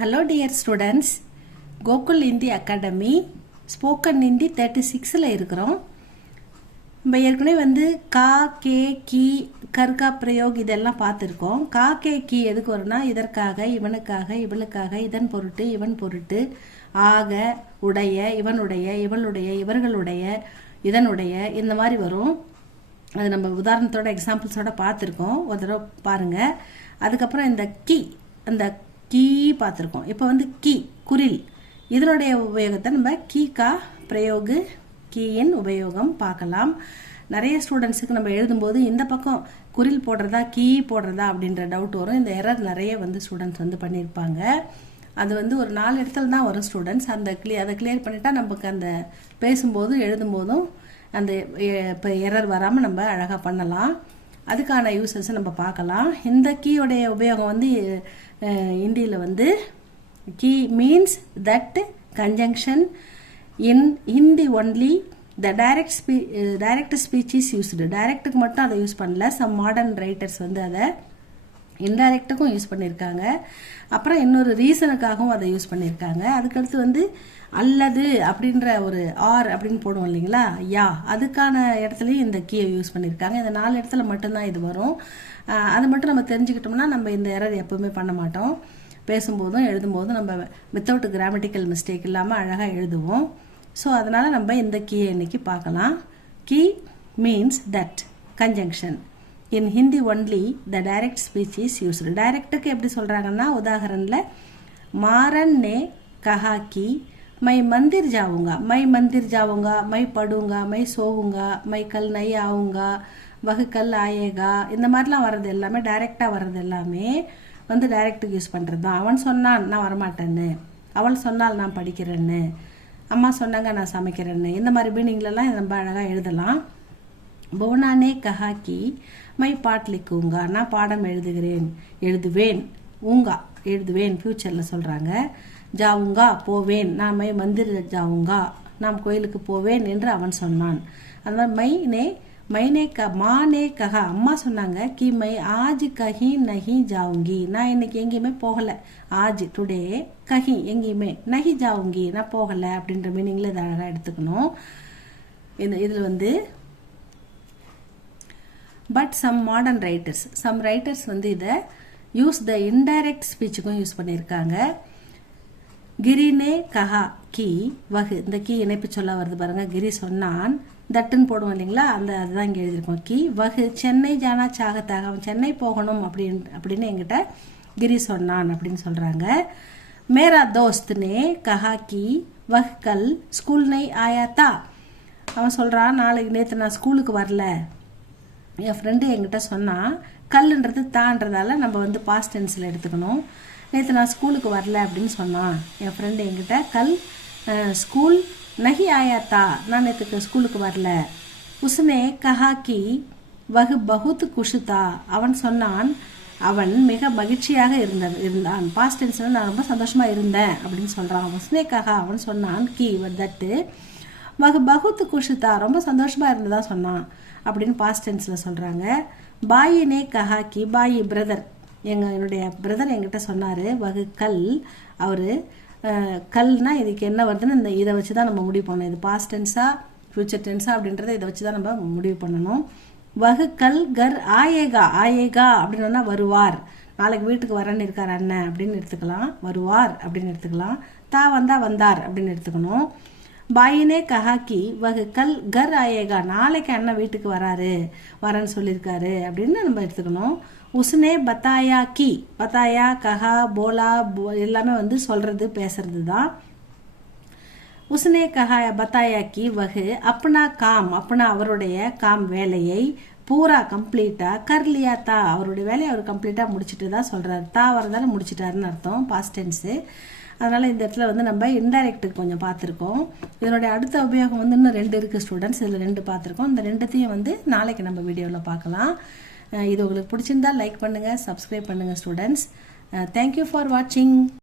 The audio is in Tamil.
Hello dear students, Gokul Hindi Academy Spoken Hindi 36ல இருக்கிறோம். நம்ம ஏற்கனவே வந்து கா கே கி கர்கா பிரயோக் இதெல்லாம் பார்த்துருக்கோம். கா கே கி எதுக்கு வரும்னா இதற்காக இவனுக்காக இவளுக்காக இதன் பொருட்டு இவன் பொருட்டு ஆக உடைய இவனுடைய இவளுடைய இவர்களுடைய இதனுடைய இந்த மாதிரி வரும். அது நம்ம உதாரணத்தோட எக்ஸாம்பிள்ஸோட பார்த்துருக்கோம். ஒரு தடவை பாருங்கள். அதுக்கப்புறம் இந்த கி அந்த கீ பார்த்துருக்கோம். இப்போ வந்து கீ குரில் இதனுடைய உபயோகத்தை நம்ம கீ கா பிரயோகு கீயின் உபயோகம் பார்க்கலாம். நிறைய ஸ்டூடெண்ட்ஸுக்கு நம்ம எழுதும்போது இந்த பக்கம் குரில் போடுறதா கீ போடுறதா அப்படின்ற டவுட் வரும். இந்த எரர் நிறைய வந்து ஸ்டூடெண்ட்ஸ் வந்து பண்ணியிருப்பாங்க. அது வந்து ஒரு 4 இடத்துல தான் வரும் ஸ்டூடெண்ட்ஸ். அதை கிளியர் பண்ணிட்டா நமக்கு அந்த பேசும்போதும் எழுதும்போதும் அந்த இப்போ எரர் வராமல் நம்ம அழகாக பண்ணலாம். அதுக்கான யூசஸை நம்ம பார்க்கலாம். இந்த கீயோடைய உபயோகம் வந்து இந்தியில் வந்து கீ means that conjunction in Hindi only the direct speech is used. டைரக்டுக்கு மட்டும் அதை யூஸ் பண்ணல. சம் மாடர்ன் ரைட்டர்ஸ் வந்து அதை இன்டைரக்டுக்கும் யூஸ் பண்ணியிருக்காங்க. அப்புறம் இன்னொரு ரீசனுக்காகவும் அதை யூஸ் பண்ணியிருக்காங்க. அதுக்கடுத்து வந்து அல்லது அப்படின்ற ஒரு ஆர் அப்படின்னு போடுவோம் இல்லைங்களா, யா, அதுக்கான இடத்துலையும் இந்த கீயை யூஸ் பண்ணியிருக்காங்க. இந்த 4 இடத்துல மட்டும்தான் இது வரும். அது மட்டும் நம்ம தெரிஞ்சுக்கிட்டோம்னா நம்ம இந்த எரர் எப்பவுமே பண்ண மாட்டோம். பேசும்போதும் எழுதும்போதும் நம்ம வித்தவுட் கிராமட்டிக்கல் மிஸ்டேக் இல்லாமல் அழகாக எழுதுவோம். ஸோ அதனால் நம்ம இந்த கீயை இன்னைக்கு பார்க்கலாம். கீ means that conjunction in Hindi only the direct speech is used. டைரக்டுக்கு எப்படி சொல்கிறாங்கன்னா, உதாரணத்தில் மாரன் நே கஹா கி மை மந்திர் ஜாவுங்கா, மை மந்திர் ஜாவுங்கா, மை படுங்கா, மை சோவுங்கா, மை கல் நை ஆவுங்கா, வகுக்கல் ஆயேகா, இந்த மாதிரிலாம் வர்றது எல்லாமே டைரெக்டாக வர்றது எல்லாமே வந்து டைரக்டுக்கு யூஸ் பண்ணுறது தான். அவன் சொன்னான் நான் வரமாட்டேன்னு, அவள் சொன்னால் நான் படிக்கிறேன்னு, அம்மா சொன்னாங்க நான் சமைக்கிறேன்னு, இந்த மாதிரி மீனிங்லலாம் நம்ம அழகாக எழுதலாம். புவனானே கஹா கி மை பாட் லிக்குங்கா, நான் பாடம் எழுதுவேன், ஊங்கா எழுதுவேன் ஃபியூச்சரில் சொல்கிறாங்க. ஜாவுங்கா போவேன், நான் மை மந்திர் ஜாவுங்கா, நாம் கோயிலுக்கு போவேன் என்று அவன் சொன்னான். அந்த மாதிரி மைனே மானே கஹா, அம்மா சொன்னாங்க கி மை ஆஜ் கஹி நஹி ஜாவுங்கி, நான் இன்னைக்கு எங்கேயுமே போகலை. ஆஜ் டுடே, கஹி எங்கேயுமே, நஹி ஜாவுங்கி நான் போகலை அப்படின்ற மீனிங்கில் இதை அழகாக எடுத்துக்கணும். இதில் வந்து பட் சம் மாடர்ன் ரைட்டர்ஸ் வந்து இதை யூஸ் த இன்டைரக்ட் ஸ்பீச்சுக்கும் யூஸ் பண்ணியிருக்காங்க. கிரினே கஹா கி வகு, இந்த கீ இணைப்பு சொல்ல வருது பாருங்க. கிரி சொன்னான், தட்டுன்னு போடுவோம் இல்லைங்களா, அதுதான் இங்கே எழுதியிருக்கோம். கி வகு சென்னை ஜானா சாகத்தாக, அவன் சென்னை போகணும் அப்படின்னு என்கிட்ட கிரி சொன்னான் அப்படின்னு சொல்கிறாங்க. மேரா தோஸ்த்னே கஹா கி வஹ் கல் ஸ்கூல் நை ஆயாத்தா, அவன் சொல்கிறான் நேற்று நான் ஸ்கூலுக்கு வரல. என் ஃப்ரெண்டு என்கிட்ட சொன்னான், கல்லுன்றது தான்றதால நம்ம வந்து பாஸ்ட் டென்ஸில் எடுத்துக்கணும். நேற்று நான் ஸ்கூலுக்கு வரல அப்படின்னு சொன்னான் என் ஃப்ரெண்டு என்கிட்ட. கல் ஸ்கூல் நஹி ஆயாத்தா, நான் நேற்றுக்கு ஸ்கூலுக்கு வரல. உஸ்னே கஹா கி வஹ் பகுத் குஷுதா, அவன் சொன்னான் அவன் மிக மகிழ்ச்சியாக இருந்தான். பாஸ்ட் டென்ஸில் நான் ரொம்ப சந்தோஷமாக இருந்தேன் அப்படின்னு சொல்கிறான். உஸ்னே கஹா, அவன் சொன்னான் கி தட்டு வஹ் பகுத் குஷுதா, ரொம்ப சந்தோஷமாக இருந்ததா சொன்னான் அப்படின்னு பாஸ்ட் டென்ஸில் சொல்கிறாங்க. பாயினே கஹா கி, பாயி பிரதர், என்னுடைய பிரதர் என்கிட்ட சொன்னார் வகு கல், அவர் கல்னா இதுக்கு என்ன வருதுன்னு இதை வச்சு தான் நம்ம முடிவு பண்ணணும். இது பாஸ்ட் டென்ஸா ஃபியூச்சர் டென்ஸா அப்படின்றத இதை வச்சு தான் நம்ம முடிவு பண்ணணும். வகு கல் கர் ஆயேகா அப்படின்னா வருவார், நாளைக்கு வீட்டுக்கு வரேன்னு இருக்கார் அண்ணன் அப்படின்னு எடுத்துக்கலாம். வருவார் அப்படின்னு எடுத்துக்கலாம். வந்தார் அப்படின்னு எடுத்துக்கணும். பாயினே கஹா கி வகு கல் கர் ஆயேகா, நாளைக்கு அண்ணன் வீட்டுக்கு வரேன்னு சொல்லியிருக்காரு அப்படின்னு நம்ம எடுத்துக்கணும். உஸ்னே பத்தாயா கஹா போலா எல்லாமே வந்து சொல்றது பேசுறது தான். உஸ்னே கஹா பத்தாயா கி வகு அப்பனா அவருடைய காம் வேலையை பூரா கம்ப்ளீட்டா கர்லியா தா, அவருடைய வேலையை அவர் கம்ப்ளீட்டா முடிச்சுட்டு தான் சொல்றாரு. வரதால முடிச்சிட்டாருன்னு அர்த்தம் பாஸ்ட் டென்ஸு. அதனால் இந்த இடத்துல வந்து நம்ம இன்டைரக்ட்டுக்கு கொஞ்சம் பார்த்துருக்கோம். இதனுடைய அடுத்த உபயோகம் வந்து இன்னும் 2 இருக்குது ஸ்டூடெண்ட்ஸ். இதில் 2 பார்த்துருக்கோம். இந்த 2த்தையும் வந்து நாளைக்கு நம்ம வீடியோவில் பார்க்கலாம். இது உங்களுக்கு பிடிச்சிருந்தா லைக் பண்ணுங்கள், சப்ஸ்கிரைப் பண்ணுங்கள் ஸ்டூடெண்ட்ஸ். தேங்க்யூ ஃபார் வாட்சிங்.